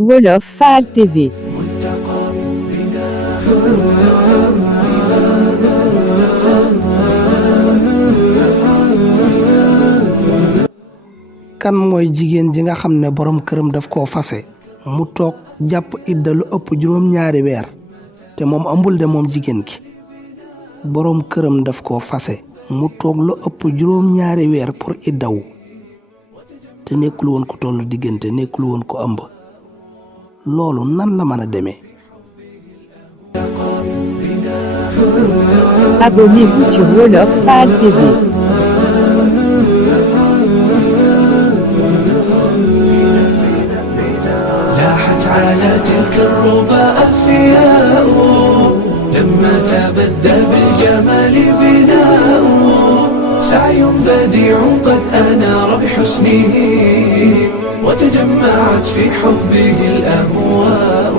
Wolof Fall TV. kan mooy jigéen ji nga xam ne borom këram daf koo fase mu toog jàpp idda lu ëpp juróom-ñaari weer te moom ambul de moom jigéen ki borom këram daf koo fase mu toog lu ëpp juróom-ñaari weer pour iddawu te nekkul woon ko tollu diggante nekkul woon ko ëmb loolu nan la mën a demee. Abonnez-vous sur Wolof Fall TV. لاحت على تلك الربا أفياء لما تبدى بالجمال بناء سعي بديع قد أنار بحسنه وتجمعت في حبه الأهواء